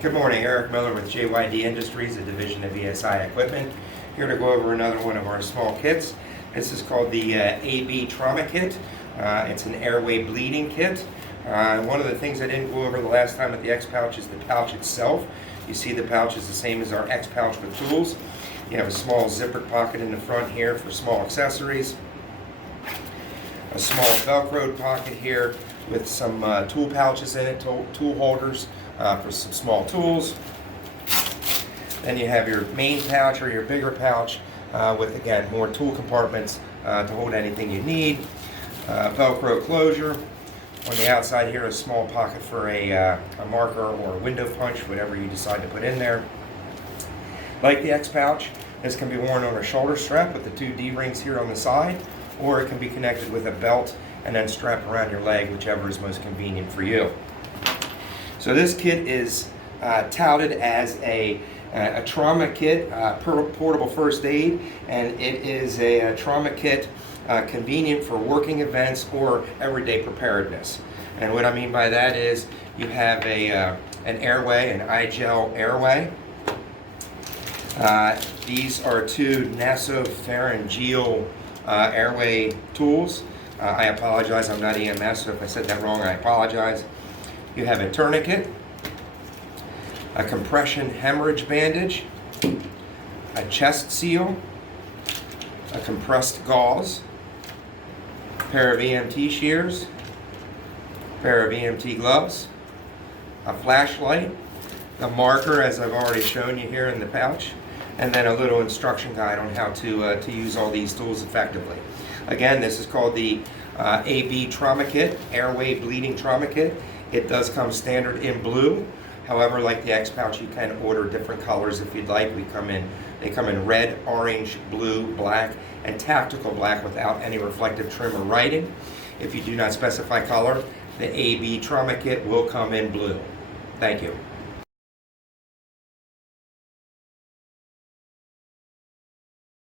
Good morning, Eric Miller with JYD Industries, a division of ESI Equipment. Here to go over another one of our small kits. This is called the AB Trauma Kit. It's an airway bleeding kit. One of the things I didn't go over the last time at the X-Pouch is the pouch itself. You see the pouch is the same as our X-Pouch with tools. You have a small zipper pocket in the front here for small accessories. A small Velcro pocket here with some tool pouches in it, tool holders for some small tools. Then you have your main pouch or your bigger pouch with, again, more tool compartments to hold anything you need. Velcro closure. On the outside here, a small pocket for a marker or a window punch, whatever you decide to put in there. Like the X-Pouch, this can be worn on a shoulder strap with the two D-rings here on the side, or it can be connected with a belt and then strapped around your leg, whichever is most convenient for you. So this kit is touted as a trauma kit, portable first aid, and it is a trauma kit convenient for working events or everyday preparedness. And what I mean by that is you have an airway, an iGel airway. These are two nasopharyngeal airway tools. I apologize, I'm not EMS, so if I said that wrong, I apologize. You have a tourniquet, a compression hemorrhage bandage, a chest seal, a compressed gauze, a pair of EMT shears, a pair of EMT gloves, a flashlight, a marker as I've already shown you here in the pouch, and then a little instruction guide on how to use all these tools effectively. Again, this is called the AB Trauma Kit, Airway Bleeding Trauma Kit. It does come standard in blue. However, like the X-Pouch, you can order different colors if you'd like. They come in red, orange, blue, black, and tactical black without any reflective trim or writing. If you do not specify color, the AB Trauma Kit will come in blue. Thank you.